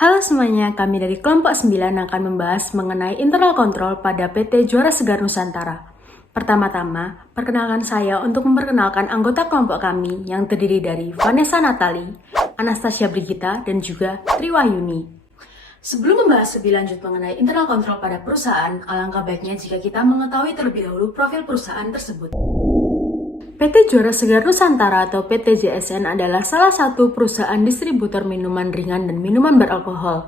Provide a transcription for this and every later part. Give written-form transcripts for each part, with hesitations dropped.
Halo semuanya, kami dari kelompok 9 akan membahas mengenai internal control pada PT Juara Segar Nusantara. Pertama-tama, perkenalkan saya untuk memperkenalkan anggota kelompok kami yang terdiri dari Vanessa Natali, Anastasia Brigita, dan juga Triwayuni. Sebelum membahas lebih lanjut mengenai internal control pada perusahaan, alangkah baiknya jika kita mengetahui terlebih dahulu profil perusahaan tersebut. PT Juara Segar Nusantara atau PT JSN adalah salah satu perusahaan distributor minuman ringan dan minuman beralkohol.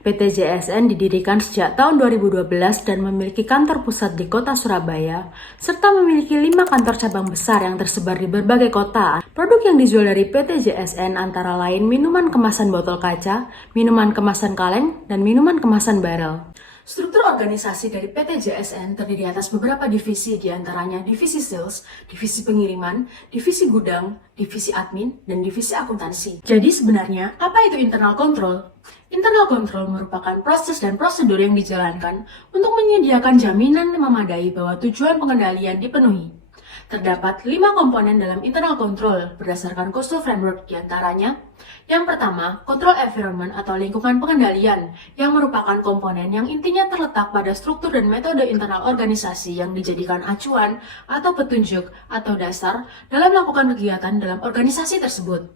PT JSN didirikan sejak tahun 2012 dan memiliki kantor pusat di kota Surabaya, serta memiliki 5 kantor cabang besar yang tersebar di berbagai kota. Produk yang dijual dari PT JSN antara lain minuman kemasan botol kaca, minuman kemasan kaleng, dan minuman kemasan barel. Struktur organisasi dari PT JSN terdiri atas beberapa divisi, diantaranya divisi sales, divisi pengiriman, divisi gudang, divisi admin, dan divisi akuntansi. Jadi sebenarnya, apa itu internal control? Internal control merupakan proses dan prosedur yang dijalankan untuk menyediakan jaminan memadai bahwa tujuan pengendalian dipenuhi. Terdapat 5 komponen dalam internal control berdasarkan Coastal Framework, diantaranya yang pertama, control environment atau lingkungan pengendalian, yang merupakan komponen yang intinya terletak pada struktur dan metode internal organisasi yang dijadikan acuan atau petunjuk atau dasar dalam melakukan kegiatan dalam organisasi tersebut.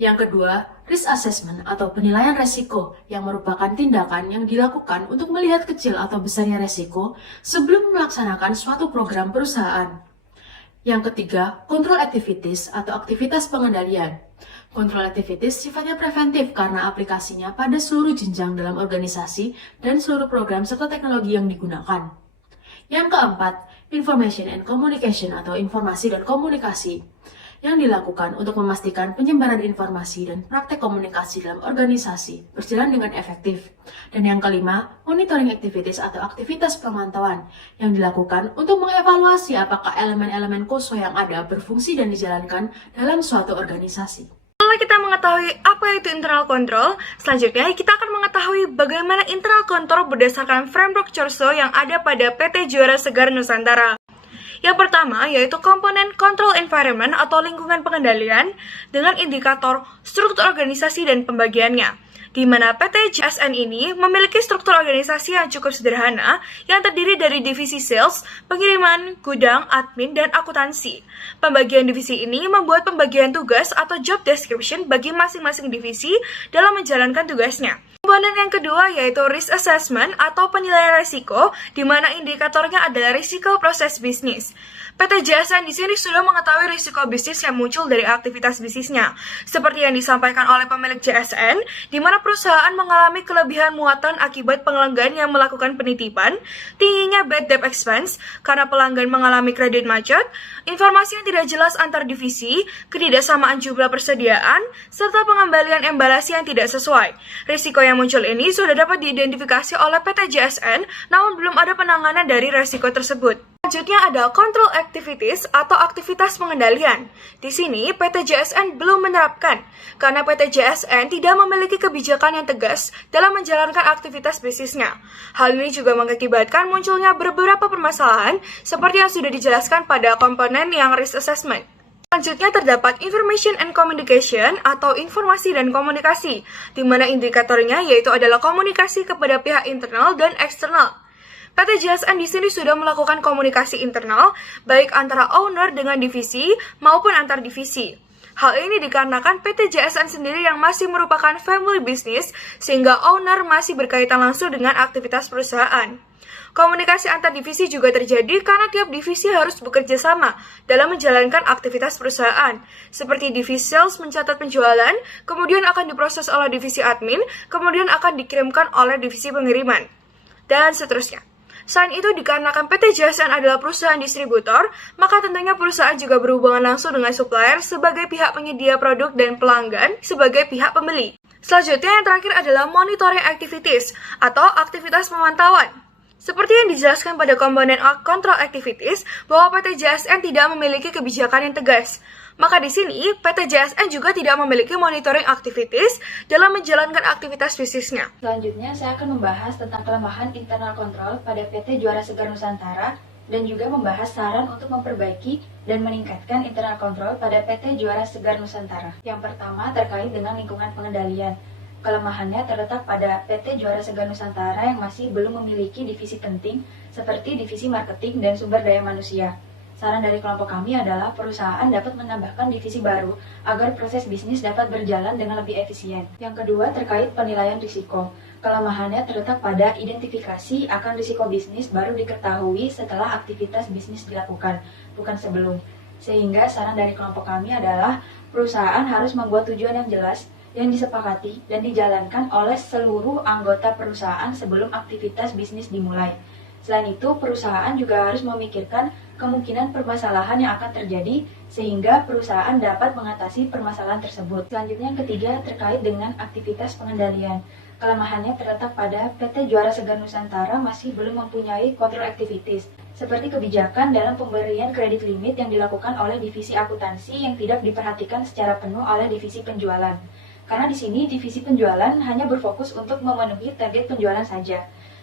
Yang kedua, risk assessment atau penilaian resiko, yang merupakan tindakan yang dilakukan untuk melihat kecil atau besarnya resiko sebelum melaksanakan suatu program perusahaan. Yang ketiga, control activities atau aktivitas pengendalian. Control activities sifatnya preventif karena aplikasinya pada seluruh jenjang dalam organisasi dan seluruh program serta teknologi yang digunakan. Yang keempat, information and communication atau informasi dan komunikasi, yang dilakukan untuk memastikan penyebaran informasi dan praktek komunikasi dalam organisasi berjalan dengan efektif. Dan yang kelima, monitoring activities atau aktivitas pemantauan, yang dilakukan untuk mengevaluasi apakah elemen-elemen KOSO yang ada berfungsi dan dijalankan dalam suatu organisasi. Setelah kita mengetahui apa itu internal control, selanjutnya kita akan mengetahui bagaimana internal control berdasarkan framework CORSO yang ada pada PT Juara Segar Nusantara. Yang pertama yaitu komponen control environment atau lingkungan pengendalian dengan indikator struktur organisasi dan pembagiannya, di mana PT JSN ini memiliki struktur organisasi yang cukup sederhana yang terdiri dari divisi sales, pengiriman, gudang, admin, dan akuntansi. Pembagian divisi ini membuat pembagian tugas atau job description bagi masing-masing divisi dalam menjalankan tugasnya. Komponen yang kedua yaitu risk assessment atau penilaian risiko, di mana indikatornya adalah risiko proses bisnis. PT JSN di sini sudah mengetahui risiko bisnis yang muncul dari aktivitas bisnisnya, seperti yang disampaikan oleh pemilik JSN, di mana perusahaan mengalami kelebihan muatan akibat pelanggan yang melakukan penitipan, tingginya bad debt expense karena pelanggan mengalami kredit macet, informasi yang tidak jelas antar divisi, ketidaksamaan jumlah persediaan, serta pengembalian emballasi yang tidak sesuai. Risiko yang muncul ini sudah dapat diidentifikasi oleh PT JSN, namun belum ada penanganan dari risiko tersebut. Selanjutnya ada control activities atau aktivitas pengendalian. Di sini PT JSN belum menerapkan karena PT JSN tidak memiliki kebijakan yang tegas dalam menjalankan aktivitas bisnisnya. Hal ini juga mengakibatkan munculnya beberapa permasalahan seperti yang sudah dijelaskan pada komponen yang risk assessment. Selanjutnya terdapat information and communication atau informasi dan komunikasi, di mana indikatornya yaitu adalah komunikasi kepada pihak internal dan eksternal. PT JSN di sini sudah melakukan komunikasi internal, baik antara owner dengan divisi maupun antar divisi. Hal ini dikarenakan PT JSN sendiri yang masih merupakan family business, sehingga owner masih berkaitan langsung dengan aktivitas perusahaan. Komunikasi antar divisi juga terjadi karena tiap divisi harus bekerja sama dalam menjalankan aktivitas perusahaan, seperti divisi sales mencatat penjualan, kemudian akan diproses oleh divisi admin, kemudian akan dikirimkan oleh divisi pengiriman, dan seterusnya. Selain itu, dikarenakan PT JSN adalah perusahaan distributor, maka tentunya perusahaan juga berhubungan langsung dengan supplier sebagai pihak penyedia produk dan pelanggan sebagai pihak pembeli. Selanjutnya yang terakhir adalah monitoring activities atau aktivitas pemantauan. Seperti yang dijelaskan pada komponen control activities bahwa PT JSN tidak memiliki kebijakan yang tegas. Maka di sini PT JSN juga tidak memiliki monitoring activities dalam menjalankan aktivitas bisnisnya. Selanjutnya saya akan membahas tentang kelemahan internal control pada PT Juara Segar Nusantara dan juga membahas saran untuk memperbaiki dan meningkatkan internal control pada PT Juara Segar Nusantara. Yang pertama terkait dengan lingkungan pengendalian. Kelemahannya terletak pada PT Juara Segar Nusantara yang masih belum memiliki divisi penting seperti divisi marketing dan sumber daya manusia. Saran dari kelompok kami adalah perusahaan dapat menambahkan divisi baru agar proses bisnis dapat berjalan dengan lebih efisien. Yang kedua terkait penilaian risiko. Kelemahannya terletak pada identifikasi akan risiko bisnis baru diketahui setelah aktivitas bisnis dilakukan, bukan sebelum. Sehingga saran dari kelompok kami adalah perusahaan harus membuat tujuan yang jelas yang disepakati dan dijalankan oleh seluruh anggota perusahaan sebelum aktivitas bisnis dimulai. Selain itu, perusahaan juga harus memikirkan kemungkinan permasalahan yang akan terjadi sehingga perusahaan dapat mengatasi permasalahan tersebut. Selanjutnya yang ketiga terkait dengan aktivitas pengendalian. Kelemahannya terletak pada PT Juara Segar Nusantara masih belum mempunyai control activities, seperti kebijakan dalam pemberian kredit limit yang dilakukan oleh divisi akuntansi yang tidak diperhatikan secara penuh oleh divisi penjualan. Karena di sini divisi penjualan hanya berfokus untuk memenuhi target penjualan saja.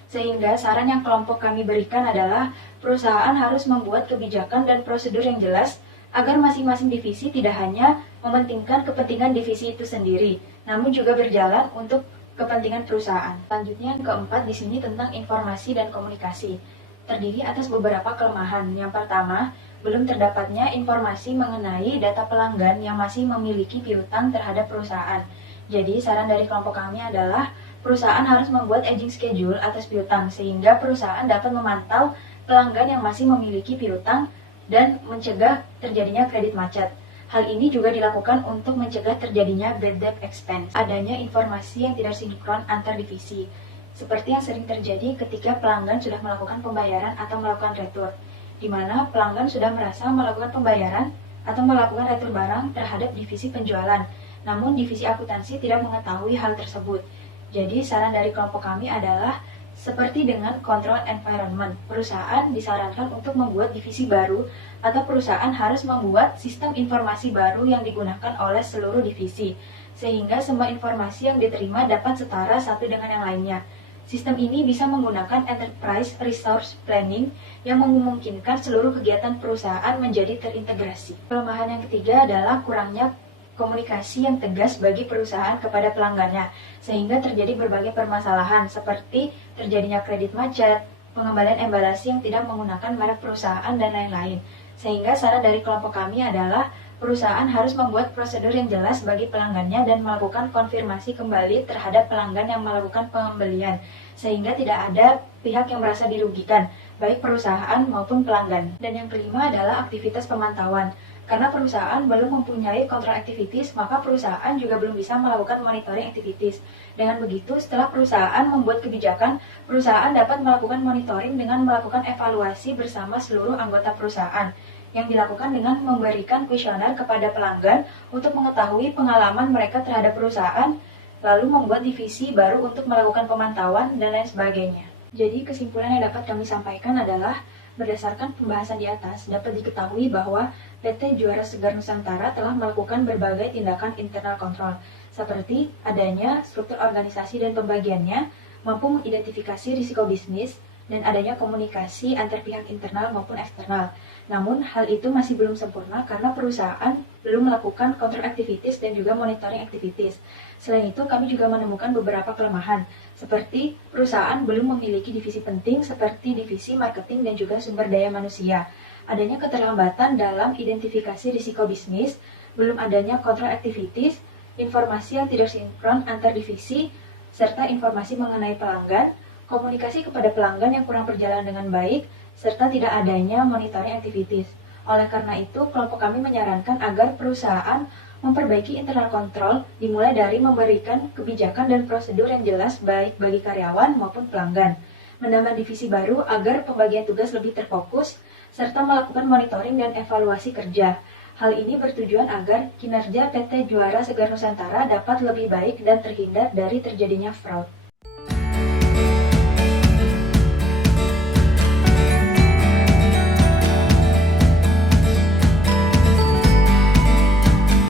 Sehingga saran yang kelompok kami berikan adalah perusahaan harus membuat kebijakan dan prosedur yang jelas agar masing-masing divisi tidak hanya mementingkan kepentingan divisi itu sendiri, namun juga berjalan untuk kepentingan perusahaan. Selanjutnya yang keempat di sini tentang informasi dan komunikasi. Terdiri atas beberapa kelemahan. Yang pertama, belum terdapatnya informasi mengenai data pelanggan yang masih memiliki piutang terhadap perusahaan. Jadi, saran dari kelompok kami adalah perusahaan harus membuat aging schedule atas piutang sehingga perusahaan dapat memantau pelanggan yang masih memiliki piutang dan mencegah terjadinya kredit macet. Hal ini juga dilakukan untuk mencegah terjadinya bad debt expense. Adanya informasi yang tidak sinkron antar divisi, seperti yang sering terjadi ketika pelanggan sudah melakukan pembayaran atau melakukan retur, di mana pelanggan sudah merasa melakukan pembayaran atau melakukan retur barang terhadap divisi penjualan, namun divisi akuntansi tidak mengetahui hal tersebut. Jadi saran dari kelompok kami adalah seperti dengan control environment, perusahaan disarankan untuk membuat divisi baru atau perusahaan harus membuat sistem informasi baru yang digunakan oleh seluruh divisi, sehingga semua informasi yang diterima dapat setara satu dengan yang lainnya. Sistem ini bisa menggunakan enterprise resource planning yang memungkinkan seluruh kegiatan perusahaan menjadi terintegrasi. Kelemahan yang ketiga adalah kurangnya komunikasi yang tegas bagi perusahaan kepada pelanggannya, sehingga terjadi berbagai permasalahan seperti terjadinya kredit macet, pengembalian embalasi yang tidak menggunakan merek perusahaan, dan lain-lain. Sehingga saran dari kelompok kami adalah perusahaan harus membuat prosedur yang jelas bagi pelanggannya dan melakukan konfirmasi kembali terhadap pelanggan yang melakukan pembelian, sehingga tidak ada pihak yang merasa dirugikan, baik perusahaan maupun pelanggan. Dan yang kelima adalah aktivitas pemantauan. Karena perusahaan belum mempunyai control activities, maka perusahaan juga belum bisa melakukan monitoring activities. Dengan begitu, setelah perusahaan membuat kebijakan, perusahaan dapat melakukan monitoring dengan melakukan evaluasi bersama seluruh anggota perusahaan, yang dilakukan dengan memberikan kuesioner kepada pelanggan untuk mengetahui pengalaman mereka terhadap perusahaan, lalu membuat divisi baru untuk melakukan pemantauan, dan lain sebagainya. Jadi kesimpulan yang dapat kami sampaikan adalah, berdasarkan pembahasan di atas, dapat diketahui bahwa PT Juara Segar Nusantara telah melakukan berbagai tindakan internal control, seperti adanya struktur organisasi dan pembagiannya, mampu mengidentifikasi risiko bisnis, dan adanya komunikasi antar pihak internal maupun eksternal. Namun, hal itu masih belum sempurna karena perusahaan belum melakukan control activities dan juga monitoring activities. Selain itu, kami juga menemukan beberapa kelemahan, seperti perusahaan belum memiliki divisi penting seperti divisi marketing dan juga sumber daya manusia. Adanya keterlambatan dalam identifikasi risiko bisnis, belum adanya control activities, informasi yang tidak sinkron antar divisi, serta informasi mengenai pelanggan, komunikasi kepada pelanggan yang kurang berjalan dengan baik, serta tidak adanya monitoring activities. Oleh karena itu, kelompok kami menyarankan agar perusahaan memperbaiki internal control dimulai dari memberikan kebijakan dan prosedur yang jelas baik bagi karyawan maupun pelanggan, menambah divisi baru agar pembagian tugas lebih terfokus, serta melakukan monitoring dan evaluasi kerja. Hal ini bertujuan agar kinerja PT Juara Segar Nusantara dapat lebih baik dan terhindar dari terjadinya fraud.